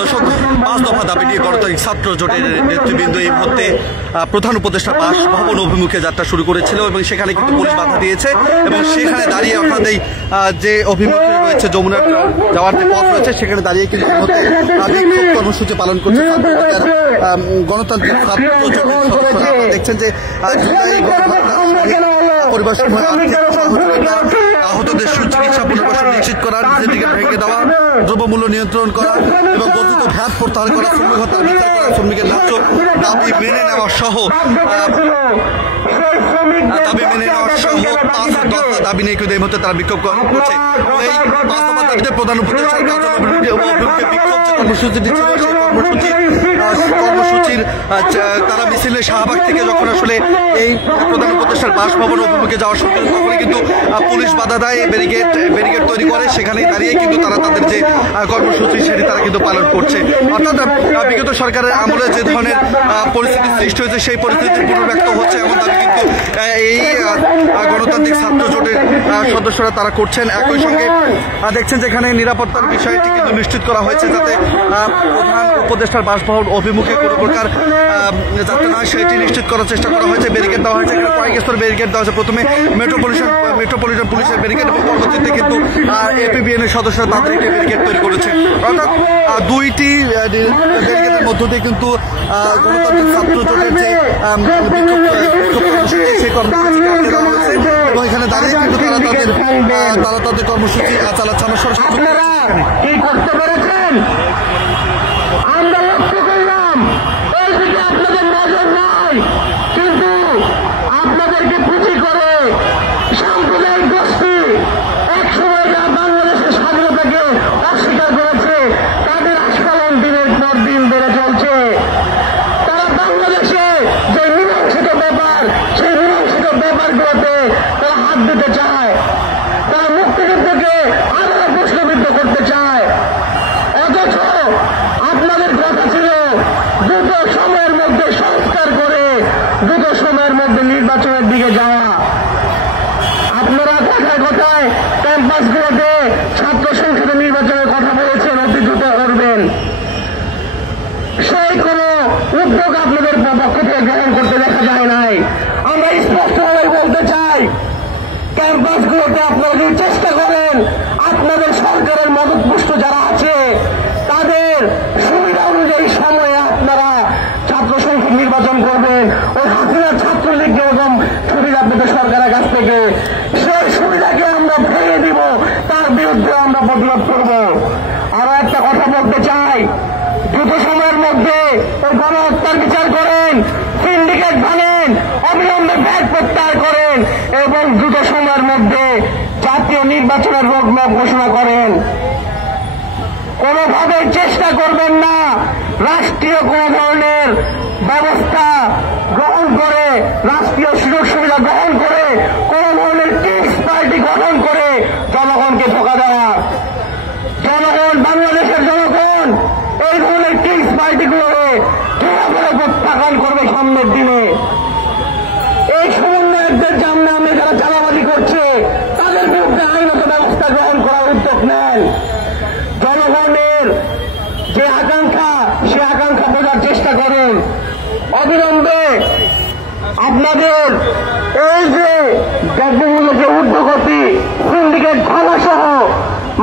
দর্শক, 5 দফা দাবি নিয়ে গণতান্ত্রিক ছাত্র জোটের নেতৃবৃন্দ এই মুহূর্তে প্রধান উপদেষ্টা বাসভবন অভিমুখে যাত্রা শুরু করেছিল এবং সেখানে কিন্তু পুলিশ বাধা দিয়েছে এবং সেখানে দাঁড়িয়ে অর্থাৎ এই যে অভিমুখে রয়েছে যমুনার যাওয়ার যে পথ রয়েছে সেখানে দাঁড়িয়ে কিন্তু বিক্ষোভ কর্মসূচি পালন করছে গণতান্ত্রিক ছাত্র জোটের সদস্যরা। দেখছেন যে পরিবার আহতদের সুচিকিৎসা পুনর্বাসন নিশ্চিত করা, সিন্ডিকেট ভেঙে দেওয়া, দ্রব্যমূল্য নিয়ন্ত্রণ করা এবং বর্ধিত ভ্যাট প্রত্যাহার করা, শ্রমিক হত্যা বিচার করা, শ্রমিকের ন্যায্য দাবি মেনে নেওয়া সহ 5 দফা দাবি নিয়ে কিন্তু এই মুহূর্তে তারা বিক্ষোভ করছে। এই 5 দফা দাবিতে প্রধান উপদেষ্টার কার্যালয়ে বিক্ষোভ যে কর্মসূচিটি ছিল সেই কর্মসূচির তারা মিছিলে শাহবাগ থেকে যখন আসলে এই প্রধান উপদেষ্টার বাসভবন অভিমুখে যাওয়ার সঙ্গে তখনই কিন্তু পুলিশ বাধা দেয়, ব্যারিকেড তৈরি করে, সেখানে দাঁড়িয়ে কিন্তু তারা তাদের যে কর্মসূচি সেটি তারা কিন্তু পালন করছে। অর্থাৎ বিগত সরকারের আমলে যে ধরনের পরিস্থিতি সৃষ্টি হয়েছে সেই পরিস্থিতি পুনর্ব্যক্ত হচ্ছে এমন দাবি কিন্তু এই গণতান্ত্রিক ছাত্র জোটের সদস্যরা তারা করছেন। একই সঙ্গে দেখছেন যেখানে নিরাপত্তার বিষয়টি কিন্তু নিশ্চিত করা হয়েছে যাতে প্রধান উপদেষ্টার বাসভবন অভিমুখে কোনো প্রকার যাতে না সেটি নিশ্চিত করার চেষ্টা করা হয়েছে। ব্যারিকেড দেওয়া হয়েছে, এখানে কয়েক স্তর ব্যারিকেড দেওয়া হয়েছে। প্রথমে মেট্রোপলিটন পুলিশের ব্যারিকেড এবং পরবর্তীতে কিন্তু এপিবিএন এর সদস্যরা তাদের একটি ব্যারিকেড তৈরি করেছে। অর্থাৎ দুইটি ব্যারিকেডের মধ্য দিয়ে কিন্তু গণতান্ত্রিক ছাত্র জোটের যে সেই কর্মসূচি এবং এখানে দাঁড়িয়ে কিন্তু তারা তাদের কর্মসূচি চালাচ্ছে। আমরা সরাসরি করতে পেরেছেন আমরা লক্ষ্য করলাম এইদিকে আপনাদের নজর নাই, কিন্তু আপনাদেরকে পুঁজি করে সাম্প্রদায়িক গোষ্ঠী একসময় যারা বাংলাদেশের স্বাধীনতাকে অস্বীকার করেছে তাদের আস্ফালন দিনের পর দিন বেড়ে চলছে। তারা বাংলাদেশে যে মীমাংসিত ব্যাপার সেই মীমাংসিত ব্যাপারগুলোতে তারা হাত দিতে চায়, তারা মুক্তিযুদ্ধকে আরো প্রশ্নবিদ্ধ করতে চায়। অথচ আপনাদের কথা ছিল দ্রুত সময়ের মধ্যে সংস্কার করে দ্রুত সময়ের মধ্যে নির্বাচনের দিকে যাওয়া। আপনারা কথায় কথায় ক্যাম্পাসগুলোতে ছাত্র সংসদে নির্বাচনের কথা বলেছেন, অতি দ্রুত করবেন। সেই কোন উদ্যোগ আপনাদের পক্ষ থেকে গ্রহণ করতে দেখা যায় নাই। আমরা স্পষ্টভাবে বলতে চাই, ক্যাম্পাসগুলোতে আপনারা যদি চেষ্টা করেন আপনাদের সরকারের মদতপুষ্ট যারা আছে তাদের সুবিধা অনুযায়ী সময়ে আপনারা ছাত্র সংসদ নির্বাচন করবেন। ওই হাসিনা ছাত্রলীগ যেরকম সুবিধা পেতে সরকারের কাছ থেকে সেই সুবিধাকে আমরা ভেঙে দিব, তার বিরুদ্ধে আমরা প্রতিবাদ করব। আরো একটা কথা বলতে চাই, দ্রুত সময়ের মধ্যে ওই গণহত্যার বিচার করেন, সিন্ডিকেট ভাঙেন, অবিলম্বে ভ্যাট প্রত্যাহার করেন এবং দ্রুত সময়ের মধ্যে জাতীয় নির্বাচনের রোডম্যাপ ঘোষণা করেন। কোনোভাবে চেষ্টা করবেন না রাষ্ট্রীয় কোন ধরনের ব্যবস্থা গ্রহণ করে, রাষ্ট্রীয় সুযোগ সুবিধা গ্রহণ করে, কোন ধরনের কিংস পার্টি গঠন করে জনগণকে ধোঁকা দেওয়া। জনগণ, বাংলাদেশের জনগণ এই ধরনের কিংস পার্টিগুলোকে কিভাবে প্রত্যাখ্যান করবে সামনের দিনে। এই সমন্বয়কদের নামে যারা চালাবাজি করছে তাদের বিরুদ্ধে আইনত ব্যবস্থা গ্রহণ করার উদ্যোগ নেন। জনগণের যে আকাঙ্ক্ষা সে আকাঙ্ক্ষা বোঝার চেষ্টা করুন। অবিলম্বে আপনাদের এই যে দ্রব্যমূল্য যে ঊর্ধ্বগতি, সিন্ডিকেট ভাঙা সহ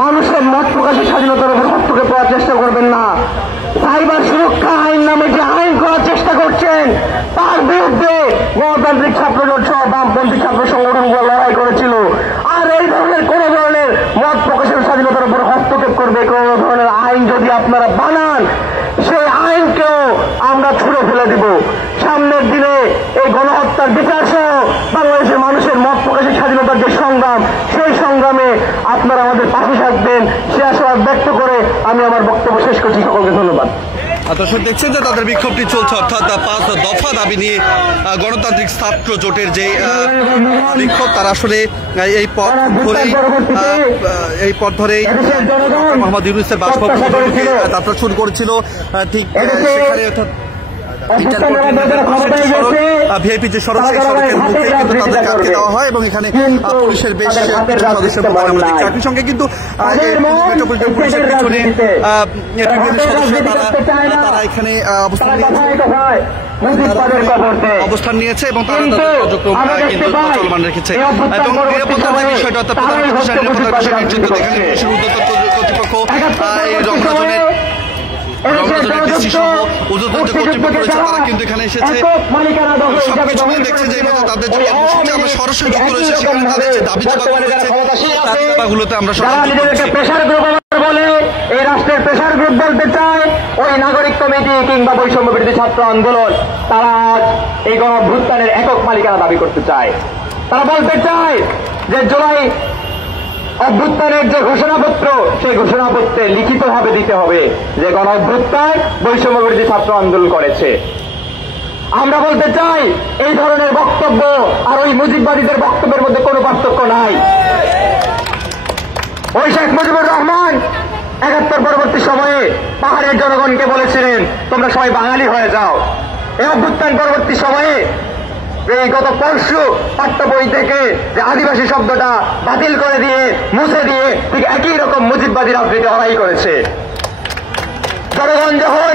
মানুষের মত প্রকাশের স্বাধীনতার উপর হস্তক্ষেপ করার চেষ্টা করবেন না। সাইবার সুরক্ষা আইন নামে যে আইন করার চেষ্টা করছেন তার বিরুদ্ধে গণতান্ত্রিক ছাত্রজোট সহ বামপন্থী ছাত্র সংগঠনগুলো লড়াই করেছিল। আর এই ধরনের কোন ধরনের মত প্রকাশের স্বাধীনতার উপর হস্তক্ষেপ করবে কোন ধরনের আইন যদি আপনারা বানান সেই আইনকেও আমরা ছুঁড়ে ফেলে দিব। সামনের দিনে এই গণহত্যার বিচার সহ বাংলাদেশের মানুষের মত প্রকাশের স্বাধীনতার যে সংগ্রাম সেই সংগ্রামে আপনারা আমাদের পাশে থাকবেন সে আশাবাদ ব্যক্ত করে আমি আমার বক্তব্য শেষ করছি। সকলকে ধন্যবাদ। দর্শক, দেখছেন যে তাদের বিক্ষোভটি চলছে, অর্থাৎ 5 দফা দাবি নিয়ে গণতান্ত্রিক ছাত্র জোটের যে বিক্ষোভ তারা আসলে এই পথ ধরেই মোহাম্মদ ইউনূসের বাসভবন যাত্রা শুরু করেছিল। ঠিক সেখানে অর্থাৎ ভিআইপি যে সড়ক সেই সড়কের মধ্যে কিন্তু তাদেরকে আটকে দেওয়া হয় এবং এখানে পুলিশের বেশ সদস্য আমরা দেখছি। একই সঙ্গে কিন্তু মেট্রোপলিটন পুলিশের পিছনে তারা এখানে অবস্থান নিয়েছে এবং তারা তাদের কার্যক্রম কিন্তু চলমান রেখেছে এবং নিরাপত্তার যে বিষয়টা অর্থাৎ প্রধান নিরাপত্তার বিষয়টি কিন্তু এখানে পুলিশের উদ্যোক্তা কর্তৃপক্ষ রমজানের ডিসি সহ ঊর্ধ্বতন যে কর্তৃপক্ষ রয়েছে তারা কিন্তু এখানে এসেছে। সবকিছু মিলে দেখছে যে তাদের যে কর্মসূচি আমরা সরাসরি যুক্ত রয়েছে সেখানে তাদের যে দাবি দাবাগুলো রয়েছে দাবি দাবাগুলোতে আমরা বলে এই রাষ্ট্রের প্রেসার গ্রুপ বলতে চায় ওই নাগরিক কমিটি কিংবা বৈষম্য বিরোধী ছাত্র আন্দোলন তারা আজ এই গণঅভ্যুত্থানের একক মালিকানা দাবি করতে চায়। তারা বলতে চায় যে জুলাই অভ্যুত্থানের যে ঘোষণাপত্র সেই ঘোষণাপত্রে লিখিতভাবে দিতে হবে যে গণঅভ্যুত্থান বৈষম্য বিরোধী ছাত্র আন্দোলন করেছে। আমরা বলতে চাই এই ধরনের বক্তব্য আর ওই মুজিববাদীদের বক্তব্যের মধ্যে কোনো পার্থক্য নাই। ওই শেখ মুজিবুর রহমান ৭১ পরবর্তী সময়ে পাহাড়ের জনগণকে বলেছিলেন তোমরা সবাই বাঙালি হয়ে যাও। এই অভ্যুত্থান পরবর্তী সময়ে এই গত পরশু পাঠ্য বই থেকে যে আদিবাসী শব্দটা বাতিল করে দিয়ে মুছে দিয়ে ঠিক একই রকম মুজিববাদী রাজনীতি লড়াই করেছে। জনগণ যখন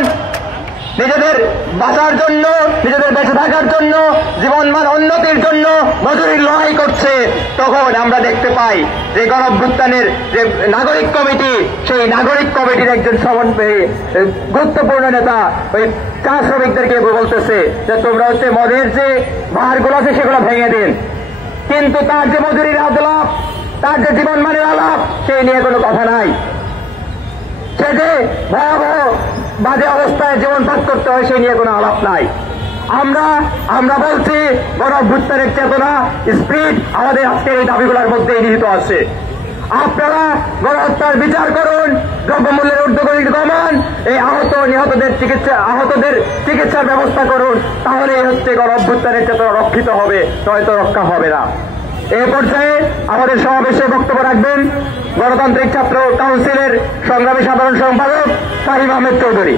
নিজেদের বাঁচার জন্য নিজেদের বেঁচে থাকার জন্য জীবনমান উন্নতির জন্য মজুরির লড়াই করছে তখন আমরা দেখতে পাই যে গণঅভ্যুত্থানের যে নাগরিক কমিটি সেই নাগরিক কমিটির একজন গুরুত্বপূর্ণ নেতা ওই চা শ্রমিকদেরকে বলতেছে যে তোমরা হচ্ছে মদের যে বাহারগুলো আছে সেগুলো ভেঙে দিন, কিন্তু তার যে মজুরির আলাপ তার যে জীবনমানের আলাপ সেই নিয়ে কোনো কথা নাই। সে যে ভয়াবহ বাজে অবস্থায় জীবন পাঠ করতে হয় সেই নিয়ে কোনো আলাপ নাই। আমরা বলছি গণঅভ্যুত্থানের চেতনা স্পিরিট আমাদের আজকের এই দাবিগুলোর মধ্যে নিহিত আছে। আপনারা গণহত্যার বিচার করুন, দ্রব্যমূল্যের ঊর্ধ্বগতি কমান, এই আহতদের চিকিৎসার ব্যবস্থা করুন, তাহলেই হচ্ছে গণঅভ্যুত্থানের চেতনা রক্ষিত হবে, নয়তো রক্ষা হবে না। এই পর্যায়ে আমাদের সমাবেশে বক্তব্য রাখবেন গণতান্ত্রিক ছাত্র কাউন্সিলের সংগ্রামী সাধারণ সম্পাদক ফাহিম আহমেদ চৌধুরী।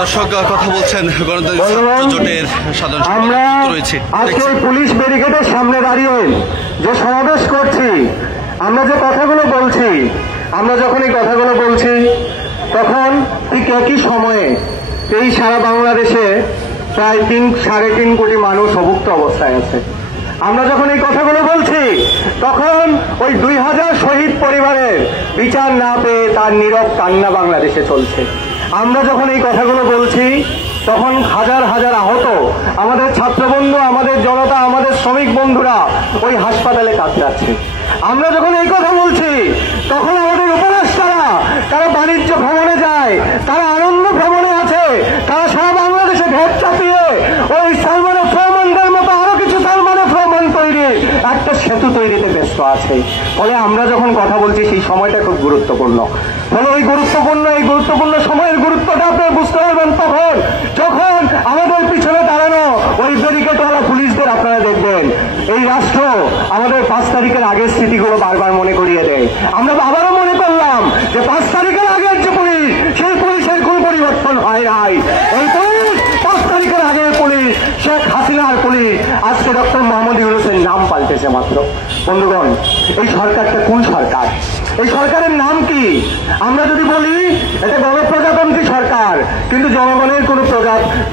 দর্শক কথা বলছেন গণতান্ত্রিক জোটের সাধারণ আমরা আজকে পুলিশ ব্যারিকেডের সামনে দাঁড়িয়ে যে সমাবেশ করছি, আমরা যে কথাগুলো বলছি, আমরা যখন এই কথাগুলো বলছি তখন ঠিক একই সময়ে এই সারা বাংলাদেশে প্রায় ৩-৩.৫ কোটি মানুষ অভুক্ত অবস্থায় আছে। আমরা যখন এই কথাগুলো বলছি তখন ওই ২,০০০ শহীদ পরিবারের বিচার না পেয়ে তার নীরব কান্না বাংলাদেশে চলছে। আমরা যখন এই কথাগুলো বলছি তখন হাজার হাজার আহত আমাদের ছাত্রবন্ধু, আমাদের জনতা, আমাদের শ্রমিক বন্ধুরা ওই হাসপাতালে কাতরাচ্ছে। আমরা যখন এই কথা বলছি তখন আমাদের উপদেষ্টারা তারা বাণিজ্য ভ্রমণে যায়, তারা আনন্দ ভ্রমণে আছে, তারা সারা বাংলাদেশে ভেট চাপিয়ে ওই সালমানের ফ্রহমানদের মতো আরো কিছু সালমানের ফ্রহমান তৈরি একটা সেতু তৈরিতে ব্যস্ত আছে। ফলে আমরা যখন কথা বলছি সেই সময়টা খুব গুরুত্বপূর্ণ। ফলে এই গুরুত্বপূর্ণ সময়ের গুরুত্বটা আপনি বুঝতে পারবেন তখন যখন আমাদের পিছনে দাঁড়ানো ওই ব্যারিকেডওয়ালা পুলিশদের আপনারা দেখবেন। এই রাষ্ট্র আমাদের ৫ তারিখের আগের স্মৃতিগুলো বারবার মনে করিয়ে দেয়। আমরা আবারও মনে করলাম যে ৫ তারিখের আগের যে পুলিশ, সেই পুলিশের কোন পরিবর্তন হয় নাই। এই পুলিশ ৫ তারিখের আগের পুলিশ, শেখ হাসিনার পুলিশ, আজকে ডক্টর মোহাম্মদ ইউনূসের নাম পাল্টেছে মাত্র। বন্ধুগণ, এই সরকারটা কোন সরকার? এই সরকারের নাম কি? আমরা যদি বলি এটা গণপ্রজাতন্ত্রী সরকার, কিন্তু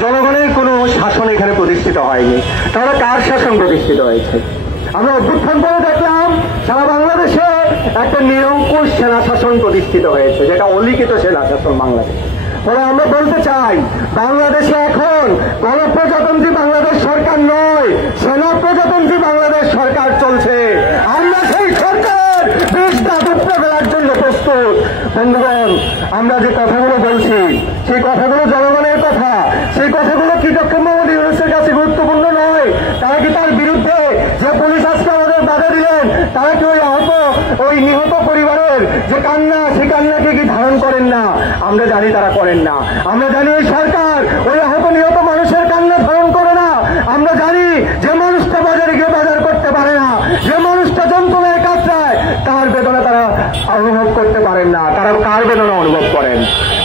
জনগণের কোনো শাসন এখানে প্রতিষ্ঠিত হয়নি। তাহলে কার শাসন প্রতিষ্ঠিত হয়েছে? আমরা অভ্যুত্থান করে দেখলাম সারা বাংলাদেশে একটা নিরঙ্কুশ সেনা শাসন প্রতিষ্ঠিত হয়েছে, যেটা অলিখিত সেনা শাসন বাংলাদেশে। ফলে আমরা বলতে চাই বাংলাদেশে এখন গণপ্রজাতন্ত্রী বাংলাদেশ সরকার নয়, সেনা প্রজাতন্ত্রী বাংলাদেশ সরকার চলছে। আমরা সেই সরকার দেশটা দুঃখে ফেলার জন্য প্রস্তুত। বন্ধুগণ, আমরা যে কথাগুলো বলছি সেই কথাগুলো জনগণের কথা, সেই কথাগুলো কি ডক্টর মোহাম্মদ ইউনূসের কাছে গুরুত্বপূর্ণ নয়? তারা কি তার বিরুদ্ধে যে পুলিশ আজকে আমাদের বাধা দিলেন তারা কি ওই নিহত পরিবারের যে কান্না, সেই কান্নাকে কি ধারণ করেন না? আমরা জানি তারা করেন না। আমরা জানি এই সরকার ওই আহত নিহত মানুষের কান্না ধারণ করে না। আমরা জানি যে মানুষটা বাজারে গিয়ে বাজার করতে পারে না, যে মানুষটা যন্ত্রণায় কাতরায়, তার বেদনা তারা অনুভব করতে পারেন না, তারা কার বেদনা অনুভব করেন,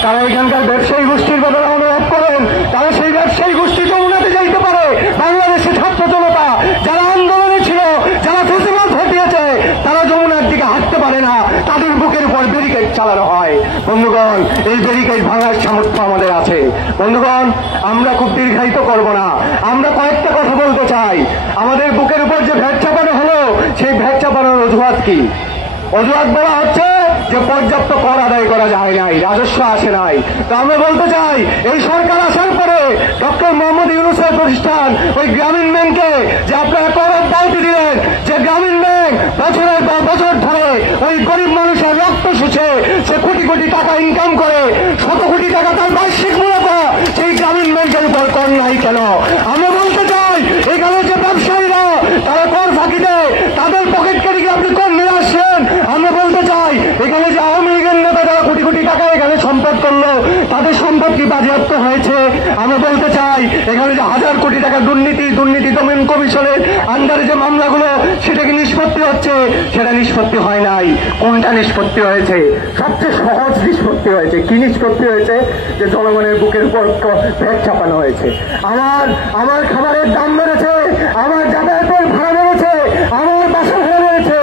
তারা এখানকার ব্যবসায়ী গোষ্ঠীর বেদনা অনুভব করেন। তারা সেই ব্যবসায়ী গোষ্ঠী যমুনাতে যাইতে পারে, বাংলাদেশের ছাত্র জনতা যারা আন্দোলনে ছিল, যারা ফেসিবাদ ঘটিয়েছে, তারা যমুনার দিকে হাঁটতে পারে না, তাদের বুকের উপর ব্যারিকেড চালানো হয়। বন্ধুগণ, এই ব্যারিকেড ভাঙার সামর্থ্য আমাদের আছে। বন্ধুগণ, আমরা খুব দীর্ঘায়িত করব না, আমরা কয়েকটা কথা বলতে চাই। আমাদের বুকের উপর যে ভ্যাট চাপানো হলো, সেই ভ্যাট চাপানোর অজুহাত কি? অজুহাত বলা হচ্ছে যে পর্যাপ্ত কর আদায় করা যায় নাই, রাজস্ব আসে নাই। তো আমরা বলতে চাই, এই সরকার আসার পরে ডক্টর মোহাম্মদ ইউনূসের প্রতিষ্ঠান ওই গ্রামীণ ব্যাংকে যে আপনারা কর অব্যাহতি দিলেন, যে গ্রামীণ ব্যাংক বছরের পর বছর ধরে ওই গরিব মানুষের রক্ত শুষে সে কোটি কোটি টাকা ইনকাম করে, শত কোটি টাকা তার বার্ষিক মুনাফা, সেই গ্রামীণ ব্যাংকের উপর কর নাই কেন? আমরা বলতে চাই, এখানে যে ব্যবসায়ীরা তারা কর ফাঁকি দেয়, তাদের পকেট কেটে গিয়ে আপনি কর নিয়ে আসছেন। আমরা বলতে চাই, এখানে যে আওয়ামী লীগের নেতা যারা কোটি কোটি টাকা এখানে সম্পদ করলো, তাদের সম্পত্তি বাজেয়াপ্ত হয়েছে। আমরা বলতে চাই, এখানে যে হাজার কোটি টাকা দুর্নীতি দমন কমিশনের আন্ডারে যে মামলাগুলো সেটা কি নিষ্পত্তি হচ্ছে? সেটা নিষ্পত্তি হয় নাই। কোনটা নিষ্পত্তি হয়েছে? সবচেয়ে সহজ নিষ্পত্তি হয়েছে। কি নিষ্পত্তি হয়েছে? যে জনগণের বুকের উপর ভ্যাট চাপানো হয়েছে। আমার খাবারের দাম বেড়েছে, আমার যাতায়াতের ভাড়া বেড়েছে, আমার বাসা ভাড়া বেড়েছে,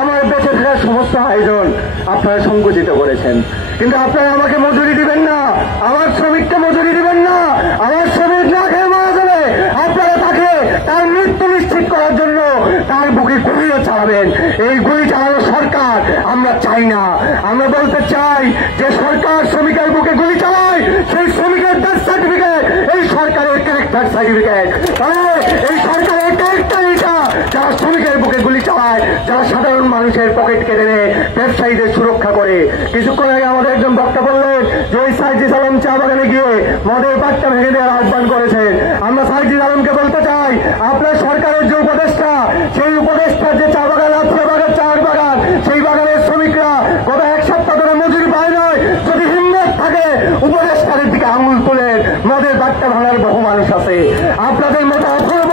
আমার বেঁচে থাকার সমস্ত আয়োজন আপনারা সংকুচিত করেছেন। কিন্তু আপনারা আমাকে মজুরি দিবেন না, আমার শ্রমিককে মজুরি দিবেন না। আমার শ্রমিক না খেয়ে মারা যাবে, আপনারা তাকে তার মৃত্যু নিশ্চিত করার জন্য তার বুকে গুলিও চালাবেন। এই গুলি চালানো সরকার আমরা চাই না। আমরা বলতে চাই, যে সরকার শ্রমিকের বুকে গুলি চালায়, সেই শ্রমিকের ডেথ সার্টিফিকেট এই সরকারের ক্যারেক্টার সার্টিফিকেট। তাহলে এই সরকারের ক্যারেক্টার এটা, যারা শ্রমিকের বুকে গুলি চালায়, যারা সাধারণ মানুষের পকেট কেটে নেয়, ব্যবসায়ীদের সুরক্ষা করে। কিছুক্ষণ আগে আমাদের একজন বক্তা বললেন যে ওই সাইজিদ আলম চা বাগানে গিয়ে মদের বাচ্চা ভেঙে দেওয়ার আহ্বান করেছেন। আমরা সাইজিদ আলমকে বলতে চাই, আপনার সরকারের যে উপদেষ্টা, সেই উপদেষ্টার যে চা বাগান আছে, চার বাগান, সেই বাগানের শ্রমিকরা গত এক সপ্তাহ ধরে মজুরি পায় নয়। যদি হিম্মত থাকে, উপদেষ্টারের দিকে আঙুল তোলেন। মদের বাচ্চা ভাঙার বহু মানুষ আছে। আপনাদের মতো অথর্ব,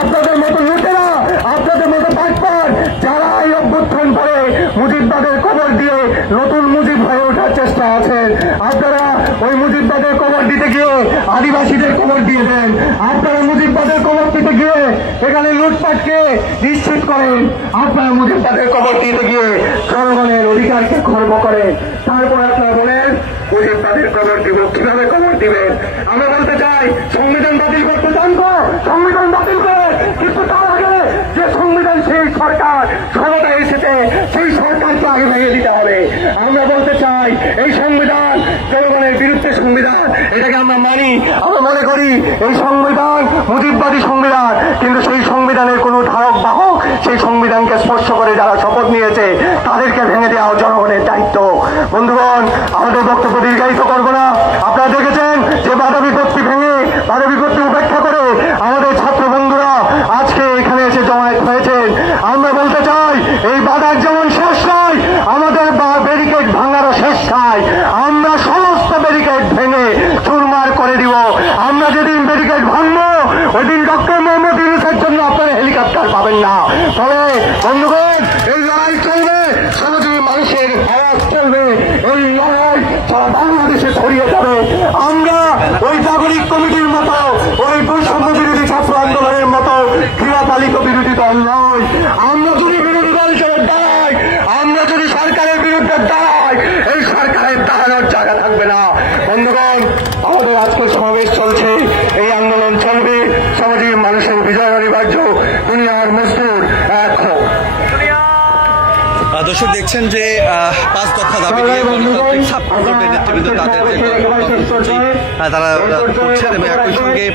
আপনাদের মতো লুটেরা, আপনাদের মতো বাটপার, যারা এই অভ্যুত্থান করে মুজিববাদের কবর দিয়ে নতুন মুজিব হয়ে ওঠার চেষ্টা আছেন, আপনারা ওই মুজিববাদের কবর দিতে গিয়ে আদিবাসীদের কবর দিয়ে দেন। আপনারা মুজিববাদের কবর দিতে গিয়ে এখানে লুটপাটকে নিশ্চিত করেন। আপনারা মুজিববাদের কবর দিতে গিয়ে জনগণের অধিকারকে খর্ব করেন। তারপরে আপনারা বলেন মুজিববাদের কবর দিব, কিভাবে কবর দিবেন? আমরা বলতে চাই, সংবিধান বাতিল করতে চান তো সংবিধান বাতিল করেন, কিন্তু তার আগে যে সংবিধান, সেই সরকার ক্ষমতায় এসেছে, সেই সরকারকে আগে ভেঙে দিতে হবে। আমরা বলতে চাই, এই সংবিধান জনগণের বিরুদ্ধে সংবিধান, এটাকে আমরা মানি। আমরা মনে করি এই সংবিধান মুজিববাদী সংবিধান, কিন্তু সেই সংবিধানের কোন ধারক বাহক সেই সংবিধানকে স্পর্শ করে যারা শপথ নিয়েছে, তাদেরকে ভেঙে দেওয়া জনগণের দায়িত্ব। বন্ধুগণ, আমাদের বক্তব্য দীর্ঘায়িত করবো না। আপনারা দেখেছেন যে বাধা বিপত্তি ভেঙে, বাধা বিপত্তি উপেক্ষা করে আমাদের ছাত্র বন্ধুরা আজকে এখানে এসে জমায়েত হয়েছেন। আমরা বলতে চাই, এই বাধার যেমন শেষ নয়, আমাদের ব্যারিকেড ভাঙারও শেষ নাই। আমরা সমস্ত ব্যারিকেড ভেঙে চুরমার করে দিব। আমরা যেদিন ব্যারিকেড ভাঙবো, ওই দিন ডক্টর মোহাম্মদ ইউনূসের জন্য আপনারা হেলিকপ্টার পাবেন না। তবে বন্ধুগণ, এই লড়াই চলবে, শ্রমজীবী মানুষের আওয়াজ চলবে। এই লড়াই সারা বাংলাদেশে ছড়িয়ে যাবে। আমরা ওই নাগরিক কমিটির মতো, ওই বৈষম্য বিরোধী ছাত্র আন্দোলনের মতো ক্রিয়াপালিত বিরোধী দল নয়। আমরা যদি বিরোধী দল হিসেবে দাঁড়াই, আমরা যদি সরকারের বিরুদ্ধে দাঁড়াই, এই সরকারের দাঁড়ানোর জায়গা থাকবে না। বন্ধুগণ, আমাদের আজকে সমাবেশ চলছে, এই আন্দোলন চলবে। শ্রমজীবী মানুষের বিজয় অনিবার্য। দুনিয়ার মজদুর এক হোক। দর্শক দেখছেন যে 5 দফা দাবি নিয়ে গণতান্ত্রিক ছাত্র জোটের নেতৃবৃন্দ তাদের যে কর্মসূচি তারা করছেন, এবং একই সঙ্গে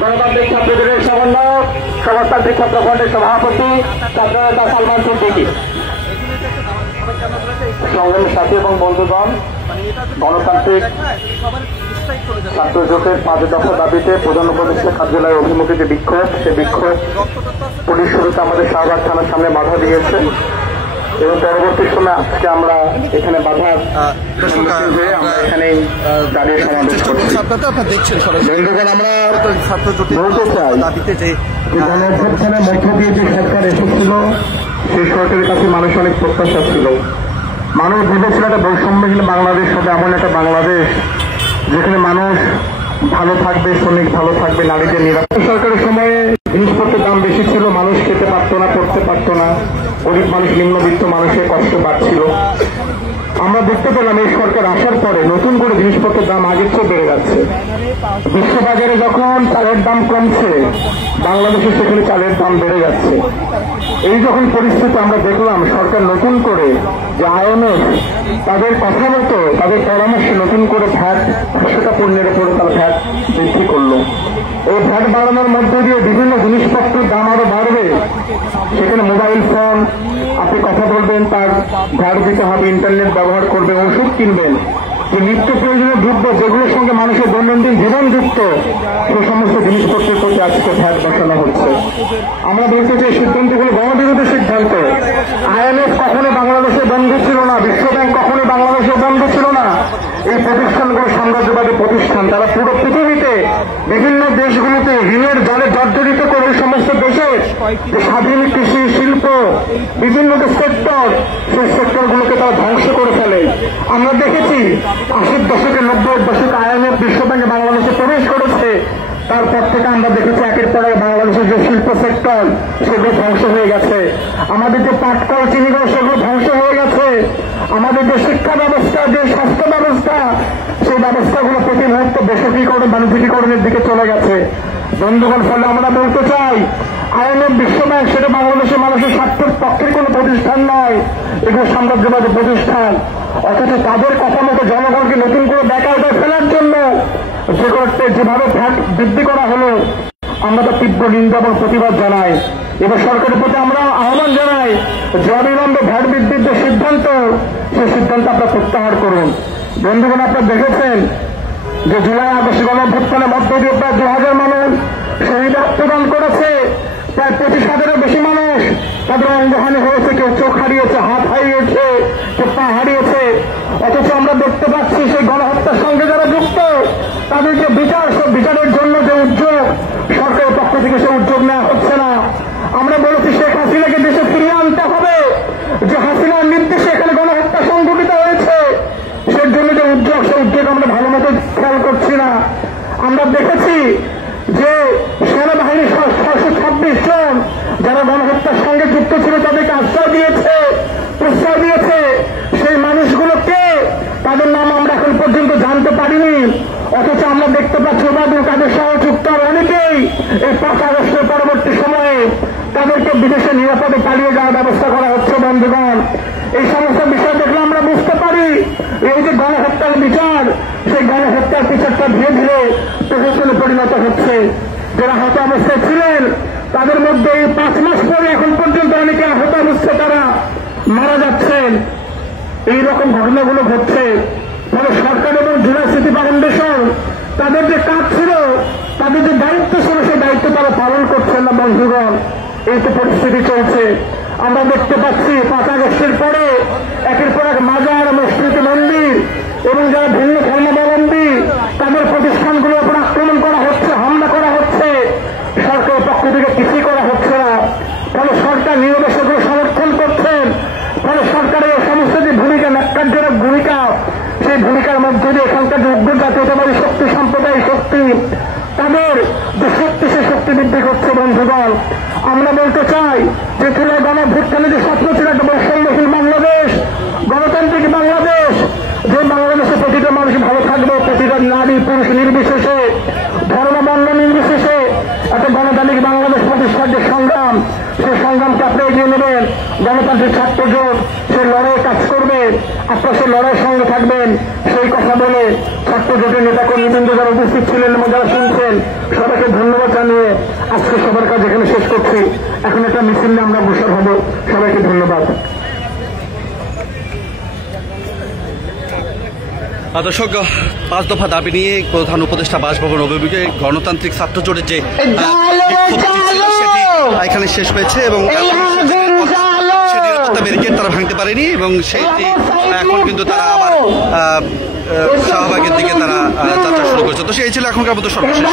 গণতান্ত্রিক ছাত্র জোটের সমন্বয়ক, সমাজতান্ত্রিক ছাত্র ফ্রন্টের সভাপতি ছাত্রনেতা সালমান সিদ্দিকী। সংগ্রামী সাথী এবং বন্ধুগণ, গণতান্ত্রিক ছাত্র জোটের 5 দফা দাবিতে প্রধান উপদেষ্টা কার্যালয়ের অভিমুখে যে বিক্ষোভ, সে বিক্ষোভ পুলিশ শুরুতে আমাদের শাহবাগ থানার সামনে বাধা দিয়েছে। এবং পরবর্তী সময় আজকে আমরা এখানে বাধার এখানে দাঁড়িয়ে সমাবেশ করছি। আপনারা দেখছেন বন্ধুগণ, আমরা ছাত্র জোটের বলতে চাই দাবিতে যে গণঅভ্যুত্থানের মধ্য দিয়ে যে সরকার এসেছিল সেই সরকারের কাছে মানুষ অনেক প্রত্যাশা ছিল। মানুষ ভেবেছিল একটা বৈষম্যহীন বাংলাদেশ হবে, এমন একটা বাংলাদেশ যেখানে মানুষ ভালো থাকবে, শ্রমিক ভালো থাকবে, নারীদের নিরাপদ। সরকারের সময়ে জিনিসপত্রের দাম বেশি ছিল, মানুষ খেতে পারতো না, পড়তে পারতো না, গরিব মানুষ, নিম্নবিত্ত মানুষের কষ্ট বাড়ছিল। আমরা দেখতে পেলাম এই সরকার আসার পরে নতুন করে জিনিসপত্রের দাম আগের চেয়ে বেড়ে যাচ্ছে। বিশ্ববাজারে যখন চালের দাম কমছে, বাংলাদেশে সেখানে চালের দাম বেড়ে যাচ্ছে। এই যখন পরিস্থিতি আমরা দেখলাম, সরকার নতুন করে যে আইএমএফ তাদের কথা মতো, তাদের পরামর্শে নতুন করে ভ্যাট 100টা পণ্যের উপরে তারা ভ্যাট বৃদ্ধি করলো। এই ভ্যাট বাড়ানোর মধ্যে দিয়ে বিভিন্ন জিনিসপত্রের দাম আরো বাড়বে। সেখানে মোবাইল ফোন আপনি কথা বলবেন, তার ভ্যাট দিতে হবে, ইন্টারনেট ব্যবহার করবেন, ওষুধ কিনবেন, যে নিত্য প্রয়োজনীয় দ্রব্য যেগুলোর সঙ্গে মানুষের দৈনন্দিন জীবন যুক্ত, সে সমস্ত জিনিসপত্রের প্রতি আজকে ভ্যাট বসানো হচ্ছে। আমরা বলতে চাই সিদ্ধান্তগুলো গণবিরোধী সিদ্ধান্ত। আইএমএফ কখনো বাংলাদেশের বন্ধু ছিল না, বিশ্বব্যাংক কখনো বাংলাদেশের বন্ধু ছিল না। এই প্রতিষ্ঠানগুলো সাম্রাজ্যবাদী প্রতিষ্ঠান, তারা পুরো পৃথিবীতে বিভিন্ন দেশগুলোতে ঋণের জলে জর্জরিত করে সমস্ত দেশের স্বাধীন কৃষি, শিল্প, বিভিন্ন যে সেক্টর, সেই সেক্টরগুলোকে তারা ধ্বংস করে ফেলে। আমরা দেখেছি 80-র দশকে, 90-এর দশকে আইএমএফ বিশ্বব্যাংকে বাংলাদেশে প্রবেশ করেছে। তারপর থেকে আমরা দেখেছি একের পর এক বাংলাদেশের যে শিল্প সেক্টর সেগুলো ধ্বংস হয়ে গেছে। আমাদের যে পাটকল, চিনিকল সেগুলো ধ্বংস হয়ে গেছে। আমাদের যে শিক্ষা ব্যবস্থা, যে স্বাস্থ্য ব্যবস্থা, সেই ব্যবস্থাগুলো প্রতি মুহূর্তে বেসরকারীকরণ, বাণিজ্যিকরণের দিকে চলে গেছে। বন্ধুগণ, ফলে আমরা বলতে চাই আইএমএফ, বিশ্বব্যাংক সেটা বাংলাদেশের মানুষের স্বার্থের পক্ষের কোন প্রতিষ্ঠান নয়, এগুলো সাম্রাজ্যবাদী প্রতিষ্ঠান। অথচ তাদের কথা মতো জনগণকে নতুন করে বেকায়দায় ফেলার জন্য যেভাবে ভ্যাট বৃদ্ধি করা হলো, আমরা তো তীব্র নিন্দা এবং প্রতিবাদ জানাই। এবার সরকারের প্রতি আমরা আহ্বান জানাই যে অবিলম্বে ভ্যাট বৃদ্ধির যে সিদ্ধান্ত, সেই সিদ্ধান্ত আপনারা প্রত্যাহার করুন। বন্ধুগণ, আপনারা দেখেছেন যে জুলাই আগস্ট গণঅভ্যুত্থানের মধ্য দিয়ে প্রায় 2000 মানুষ শহীদ রক্তদান করেছে। প্রায় 25,000-এরও বেশি মানুষ তাদের অঙ্গহানি হয়েছে, কেউ চোখ হারিয়েছে, হাত হারিয়েছে, কেউ পা হারিয়েছে। অথচ আমরা দেখতে পাচ্ছি সেই গণহত্যার সঙ্গে যারা যুক্ত, তাদের যে বিচার, সব বিচারের জন্য যে উদ্যোগ, সরকারের পক্ষ থেকে সে উদ্যোগ নেওয়া হচ্ছে না। আমরা বলেছি শেখ হাসিনাকে দেশে ফিরিয়ে আনতে হবে। যে হাসিনার নির্দেশে এখানে গণহত্যা সংঘটিত হয়েছে, সে জন্য যে উদ্যোগ, সে উদ্যোগ আমরা ভালো মতো খেয়াল করছি না। আমরা দেখেছি যে সেনাবাহিনীর 626 জন যারা গণহত্যার সঙ্গে যুক্ত ছিল তাদেরকে আশ্রয় দিয়েছে, প্রশ্রয় দিয়েছে। সেই মানুষগুলোকে, তাদের নাম আমরা এখন পর্যন্ত জানতে পারিনি। অথচ আমরা দেখতে পাচ্ছি ওবায়দুল কাদের সহ যুক্ত অনেকেই এই 5 আগস্টের পরবর্তী সময়ে তাদেরকে বিদেশে নিরাপদে পালিয়ে যাওয়ার ব্যবস্থা করা হচ্ছে। বন্ধুগণ, এই সমস্ত বিষয় দেখলে আমরা বুঝতে পারি এই যে গণহত্যার বিচার, সেই গণহত্যার বিচারটা ধীরে ধীরে প্রশাসনে পরিণত হচ্ছে। যারা আহত অবস্থায় ছিলেন তাদের মধ্যে এই 5 মাস পরে এখন পর্যন্ত অনেকে আহত অবস্থায় তারা মারা যাচ্ছেন। এইরকম ঘটনাগুলো ঘটছে। ফলে সরকার এবং জুলাই স্মৃতি ফাউন্ডেশন তাদের যে কাজ ছিল, তাদের যে দায়িত্ব ছিল, সেই দায়িত্ব তারা পালন করছেন না। বন্ধুগণ, এই তো পরিস্থিতি চলছে। আমরা দেখতে পাচ্ছি 5 আগস্টের পরে একের পর এক মাজার, মসজিদ, মন্দির এবং যারা ভিন্ন ধর্মাবলম্বী তাদের প্রতিষ্ঠানগুলোর উপর আক্রমণ করা হচ্ছে, হামলা করা হচ্ছে। সরকারের পক্ষ থেকে কিছুই করা হচ্ছে না। ফলে সরকার নীরবে সেগুলো সমর্থন করছেন। ফলে সরকারের সমস্ত যে ভূমিকা, ন্যাক্কারজনক ভূমিকা, সেই ভূমিকার মধ্যে দিয়ে এখানকার যে উগ্র জাতীয়তাবাদী শক্তি, সাম্প্রদায়িক শক্তি, তাদের যে শক্তি, সে শক্তি বৃদ্ধি করছে। বন্ধুগণ, আমরা বলতে চাই যে জুলাই গণঅভ্যুত্থানে যে স্বপ্ন ছিল একটা বৈষম্যহীন বাংলাদেশ, গণতান্ত্রিক বাংলাদেশ, যে বাংলাদেশে প্রতিটা মানুষ ভালো থাকবে, প্রতিটা নারী পুরুষ নির্বিশেষে, ধর্ম বর্ণ নির্বিশেষে একটা গণতান্ত্রিক বাংলাদেশ প্রতিষ্ঠার যে সংগ্রাম, সেই সংগ্রামকে আপনি এগিয়ে নেবেন। গণতান্ত্রিক ছাত্র জোট সেই লড়াইয়ে কাজ করবে, আপনারা সেই লড়াইয়ের সঙ্গে থাকবেন। সেই কথা বলে ছাত্র জোটের নেতাকর্মীবৃন্দ যারা উপস্থিত ছিলেন এবং যারা শুনছেন, সবাইকে ধন্যবাদ জানিয়ে আজকে সবার কাজ এখানে শেষ করছি। এখন একটা মিছিল নিয়ে আমরা অগ্রসর হব। সবাইকে ধন্যবাদ। দর্শক, 5 দফা দাবি নিয়ে প্রধান উপদেষ্টা বাসভবন অভিমুখে গণতান্ত্রিক ছাত্র জোটের যে বিক্ষোভটি ছিল সেটি এখানে শেষ হয়েছে এবং নিরাপত্তা ব্যারিকেড তারা ভাঙতে দিতে পারেনি এবং সেইটি এখন কিন্তু তারা আবার শাহবাগের দিকে তারা যাত্রা শুরু করেছে। তো সেই ছিল এখনকার মতো সর্বশেষ।